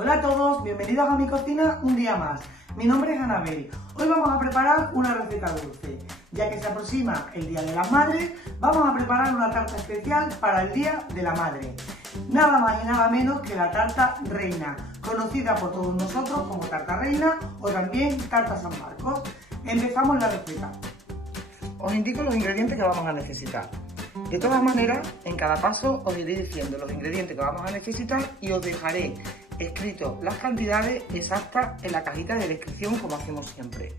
Hola a todos, bienvenidos a mi cocina un día más. Mi nombre es Anabel. Hoy vamos a preparar una receta dulce. Ya que se aproxima el Día de las Madres, vamos a preparar una tarta especial para el Día de la Madre. Nada más y nada menos que la tarta reina, conocida por todos nosotros como tarta reina o también tarta San Marcos. Empezamos la receta. Os indico los ingredientes que vamos a necesitar. De todas maneras, en cada paso os iré diciendo los ingredientes que vamos a necesitar y os dejaré escrito las cantidades exactas en la cajita de descripción, como hacemos siempre.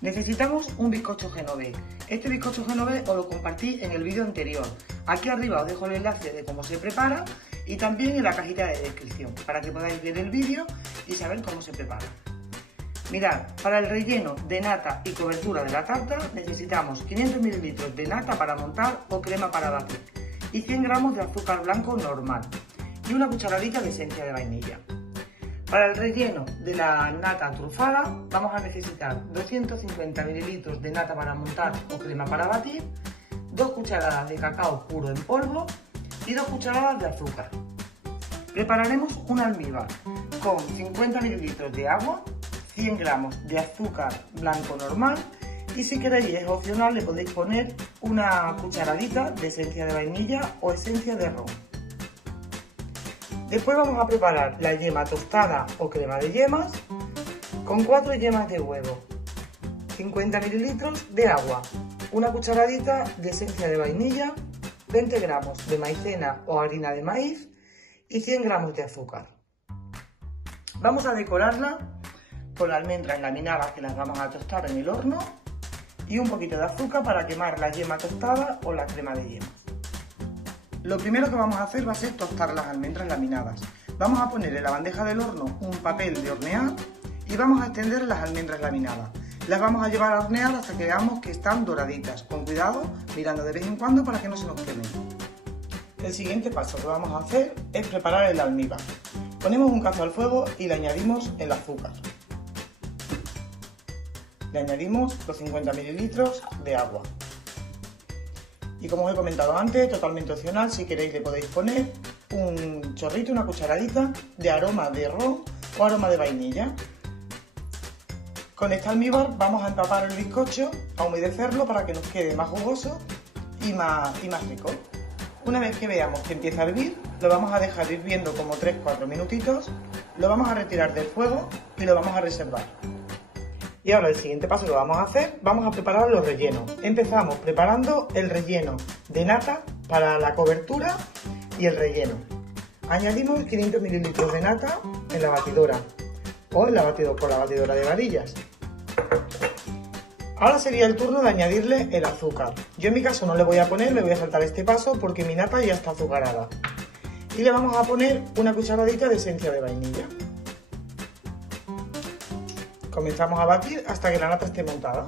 Necesitamos un bizcocho genovés. Este bizcocho genovés os lo compartí en el vídeo anterior. Aquí arriba os dejo el enlace de cómo se prepara y también en la cajita de descripción para que podáis ver el vídeo y saber cómo se prepara. Mirad, para el relleno de nata y cobertura de la tarta necesitamos 500 ml de nata para montar o crema para batir y 100 gramos de azúcar blanco normal y una cucharadita de esencia de vainilla. Para el relleno de la nata trufada vamos a necesitar 250 ml de nata para montar o crema para batir, 2 cucharadas de cacao puro en polvo y 2 cucharadas de azúcar. Prepararemos un almíbar con 50 ml de agua, 100 gramos de azúcar blanco normal y si queréis, es opcional, le podéis poner una cucharadita de esencia de vainilla o esencia de ron. Después vamos a preparar la yema tostada o crema de yemas con 4 yemas de huevo, 50 ml de agua, una cucharadita de esencia de vainilla, 20 gramos de maicena o harina de maíz y 100 gramos de azúcar. Vamos a decorarla con almendras laminadas que las vamos a tostar en el horno y un poquito de azúcar para quemar la yema tostada o la crema de yemas. Lo primero que vamos a hacer va a ser tostar las almendras laminadas. Vamos a poner en la bandeja del horno un papel de hornear y vamos a extender las almendras laminadas. Las vamos a llevar a hornear hasta que veamos que están doraditas, con cuidado, mirando de vez en cuando para que no se nos quemen. El siguiente paso que vamos a hacer es preparar el almíbar. Ponemos un cazo al fuego y le añadimos el azúcar. Le añadimos los 50 ml de agua. Y como os he comentado antes, totalmente opcional, si queréis le podéis poner un chorrito, una cucharadita de aroma de ron o aroma de vainilla. Con este almíbar vamos a empapar el bizcocho, a humedecerlo para que nos quede más jugoso y más rico. Una vez que veamos que empieza a hervir, lo vamos a dejar hirviendo como 3-4 minutitos, lo vamos a retirar del fuego y lo vamos a reservar. Y ahora el siguiente paso que vamos a hacer, vamos a preparar los rellenos. Empezamos preparando el relleno de nata para la cobertura y el relleno. Añadimos 500 ml de nata en la batidora o con la batidora de varillas. Ahora sería el turno de añadirle el azúcar. Yo en mi caso no le voy a poner, me voy a saltar este paso porque mi nata ya está azucarada. Y le vamos a poner una cucharadita de esencia de vainilla. Comenzamos a batir hasta que la nata esté montada.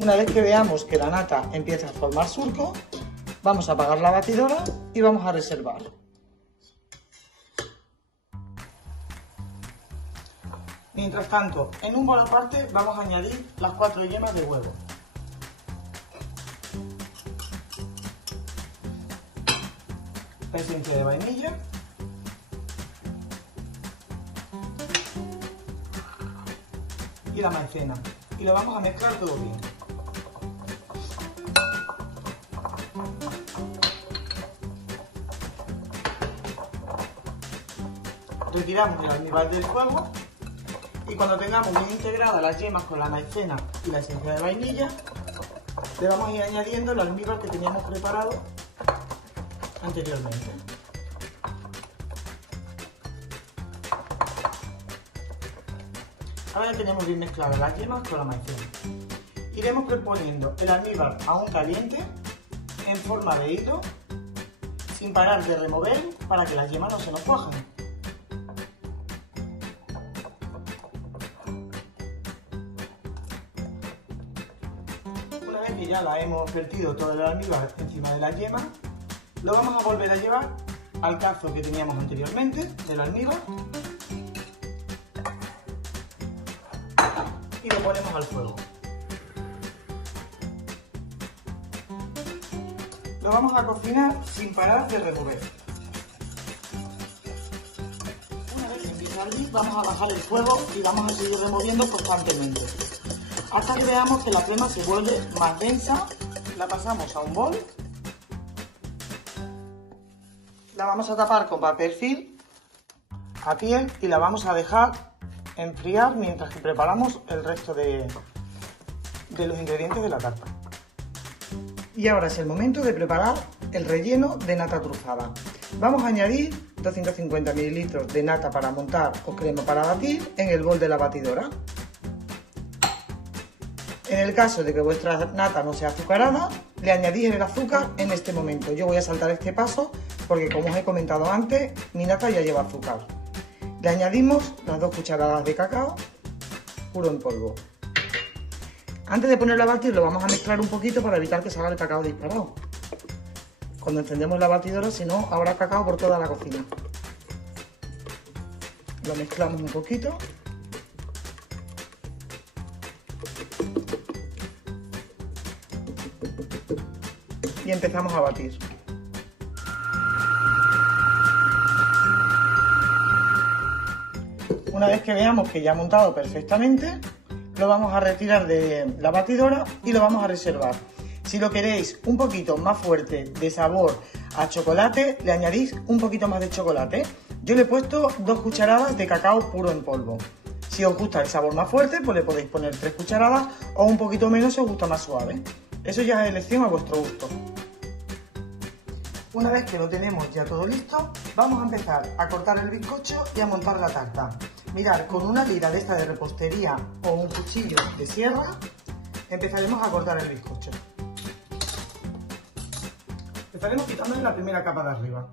Una vez que veamos que la nata empieza a formar surco, vamos a apagar la batidora y vamos a reservar. Mientras tanto, en un bol aparte vamos a añadir las 4 yemas de huevo. La esencia de vainilla. Y la maicena. Y lo vamos a mezclar todo bien. Retiramos el almíbar del fuego y cuando tengamos bien integradas las yemas con la maicena y la esencia de vainilla, le vamos a ir añadiendo el almíbar que teníamos preparado anteriormente. Ahora ya tenemos bien mezcladas las yemas con la maicena. Iremos poniendo el almíbar aún caliente en forma de hilo, sin parar de remover para que las yemas no se nos cuajen. Una vez que ya la hemos vertido todo el almíbar encima de las yemas, lo vamos a volver a llevar al cazo que teníamos anteriormente del almíbar y lo ponemos al fuego. Lo vamos a cocinar sin parar de remover. Una vez que empiece Desde allí vamos a bajar el fuego y vamos a seguir removiendo constantemente hasta que veamos que la crema se vuelve más densa. La pasamos a un bol, la vamos a tapar con papel film a piel y la vamos a dejar enfriar mientras que preparamos el resto de los ingredientes de la tarta. Y ahora es el momento de preparar el relleno de nata trufada. Vamos a añadir 250 ml de nata para montar o crema para batir en el bol de la batidora. En el caso de que vuestra nata no sea azucarada, le añadís el azúcar en este momento. Yo voy a saltar este paso porque, como os he comentado antes, mi nata ya lleva azúcar. Le añadimos las 2 cucharadas de cacao puro en polvo. Antes de ponerlo a batir lo vamos a mezclar un poquito para evitar que salga el cacao disparado. Cuando encendemos la batidora, si no, habrá cacao por toda la cocina. Lo mezclamos un poquito. Y empezamos a batir. Una vez que veamos que ya ha montado perfectamente, lo vamos a retirar de la batidora y lo vamos a reservar. Si lo queréis un poquito más fuerte de sabor a chocolate, le añadís un poquito más de chocolate. Yo le he puesto 2 cucharadas de cacao puro en polvo. Si os gusta el sabor más fuerte, pues le podéis poner 3 cucharadas o un poquito menos si os gusta más suave. Eso ya es elección a vuestro gusto. Una vez que lo tenemos ya todo listo, vamos a empezar a cortar el bizcocho y a montar la tarta. Mirad, con una lira de esta de repostería o un cuchillo de sierra, empezaremos a cortar el bizcocho. Empezaremos quitándole la primera capa de arriba.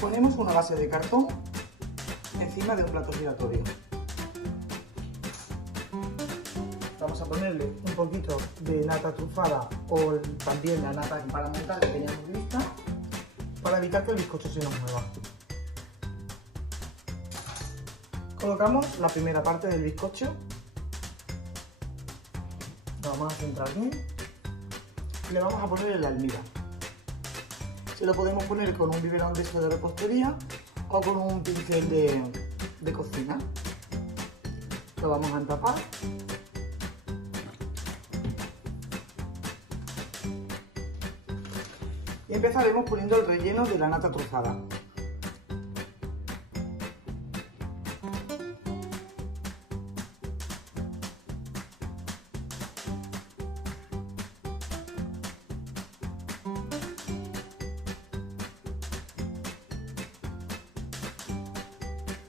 Ponemos una base de cartón encima de un plato giratorio. Vamos a ponerle un poquito de nata trufada o también la nata para montar que teníamos lista para evitar que el bizcocho se nos mueva. Colocamos la primera parte del bizcocho, lo vamos a centrar bien y le vamos a poner el almíbar. Se lo podemos poner con un biberón de esto de repostería o con un pincel de cocina. Lo vamos a empapar. Y empezaremos poniendo el relleno de la nata trufada.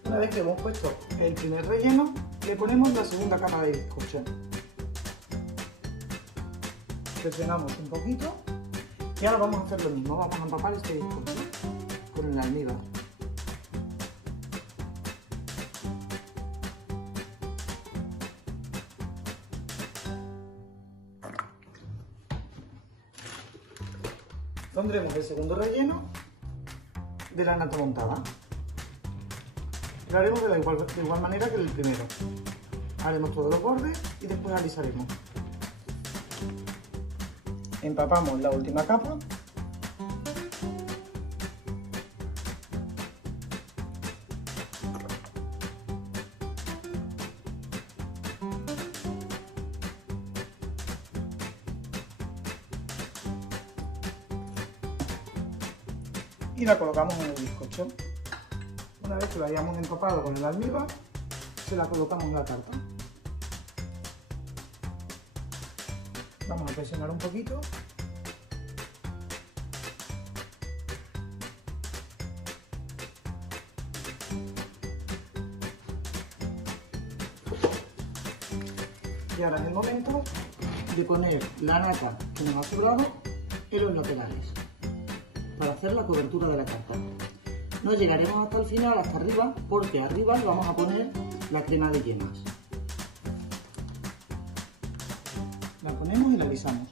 Una vez que hemos puesto el primer relleno, le ponemos la segunda capa de bizcocho. Presionamos un poquito y ahora vamos a hacer lo mismo. Vamos a empapar este bizcocho con el almíbar. Pondremos el segundo relleno de la nata montada. Lo haremos de igual manera que el primero. Haremos todos los bordes y después alisaremos. Empapamos la última capa. Y la colocamos en el bizcocho. Una vez que lo hayamos empapado con el almíbar, se la colocamos en la tarta. Vamos a presionar un poquito. Y ahora es el momento de poner la nata que nos ha sobrado en los laterales para hacer la cobertura de la tarta. No llegaremos hasta el final, hasta arriba, porque arriba le vamos a poner la crema de yemas. La ponemos y la alisamos.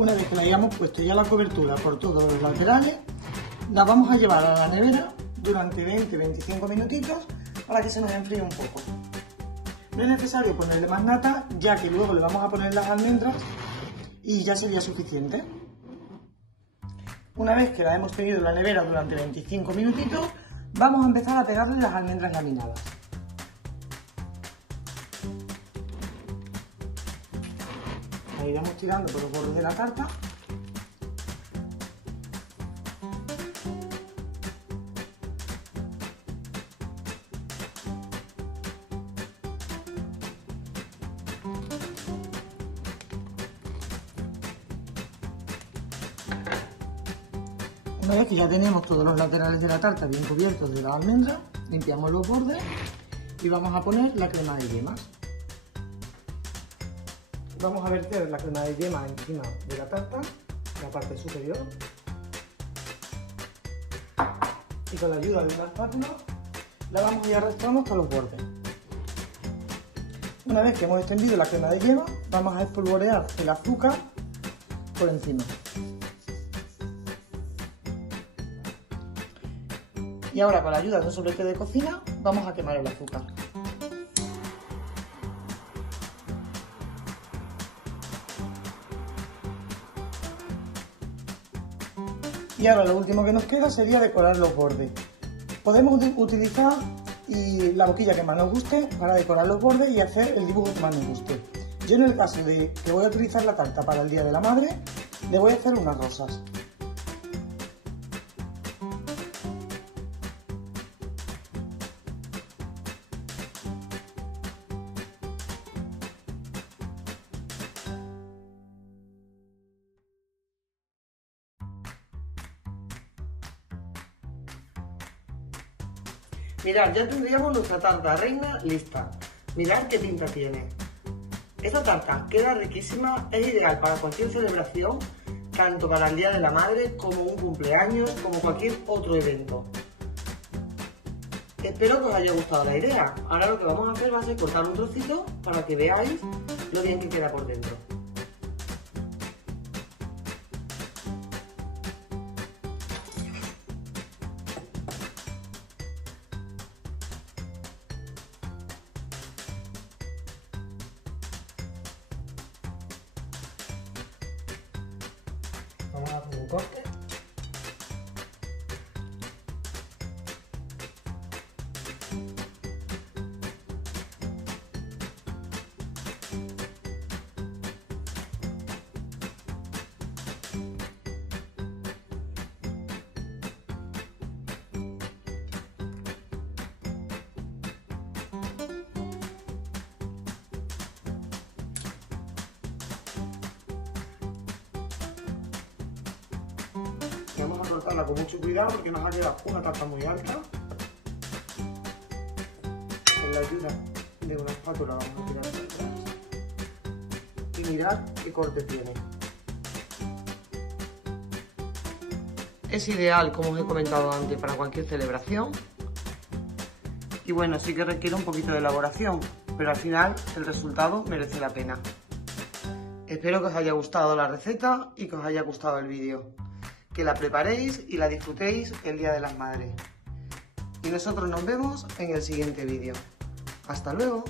Una vez que le hayamos puesto ya la cobertura por todos los laterales, la vamos a llevar a la nevera durante 20-25 minutitos para que se nos enfríe un poco. No es necesario ponerle más nata, ya que luego le vamos a poner las almendras y ya sería suficiente. Una vez que la hemos tenido en la nevera durante 25 minutitos, vamos a empezar a pegarle las almendras laminadas. Ahí vamos tirando por los bordes de la tarta. Una vez que ya tenemos todos los laterales de la tarta bien cubiertos de la almendra, limpiamos los bordes y vamos a poner la crema de yemas. Vamos a verter la crema de yema encima de la tarta, la parte superior, y con la ayuda de una espátula la vamos a ir arrastrando hasta los bordes. Una vez que hemos extendido la crema de yema, vamos a espolvorear el azúcar por encima. Y ahora, con la ayuda de un soplete de cocina, vamos a quemar el azúcar. Y ahora lo último que nos queda sería decorar los bordes. Podemos utilizar la boquilla que más nos guste para decorar los bordes y hacer el dibujo que más nos guste. Yo, en el caso de que voy a utilizar la tarta para el Día de la Madre, le voy a hacer unas rosas. Mirad, ya tendríamos nuestra tarta reina lista. Mirad qué pinta tiene. Esta tarta queda riquísima, es ideal para cualquier celebración, tanto para el Día de la Madre como un cumpleaños, como cualquier otro evento. Espero que os haya gustado la idea. Ahora lo que vamos a hacer va a ser cortar un trocito para que veáis lo bien que queda por dentro. Vamos a hacer un corte. Vamos a cortarla con mucho cuidado porque nos ha quedado una tarta muy alta. Con la ayuda de una espátula vamos a tirar hacia atrás. Y mirad qué corte tiene. Es ideal, como os he comentado antes, para cualquier celebración. Y bueno, sí que requiere un poquito de elaboración, pero al final el resultado merece la pena. Espero que os haya gustado la receta y que os haya gustado el vídeo. Que la preparéis y la disfrutéis el Día de las Madres. Y nosotros nos vemos en el siguiente vídeo. ¡Hasta luego!